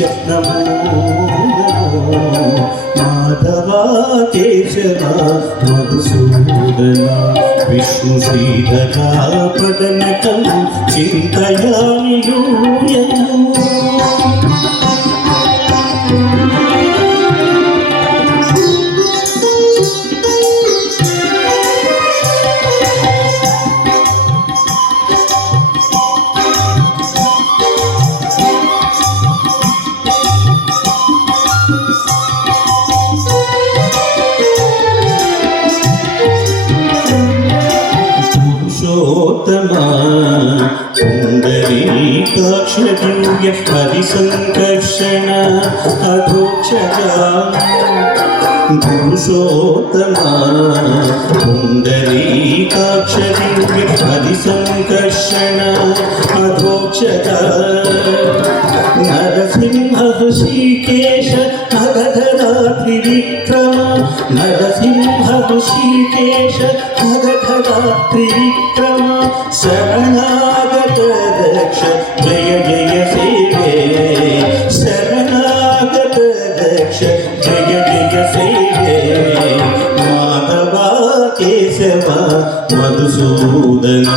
నమో మాధవ కేశవ మధుసూదన విష్ణు శ్రీధర పదనకం చింతయామి యూయము पुण्डरीकाक्षदिव्य हरिसङ्कर्षण अधोक्षजा पुरुषोत्तमा पुण्डरीकाक्षदिव्य हरिसङ्कर्षण अधोक्षजा नरसिंह ऋषिकेश अगधरा त्रिविक्रम नरसिंह ऋषिकेश अगधरा त्रिविक्रम शरणागत दक्ष जय जय सेवे शरणागत दक्ष जय जय सेवे माधव केशव मधुसूदन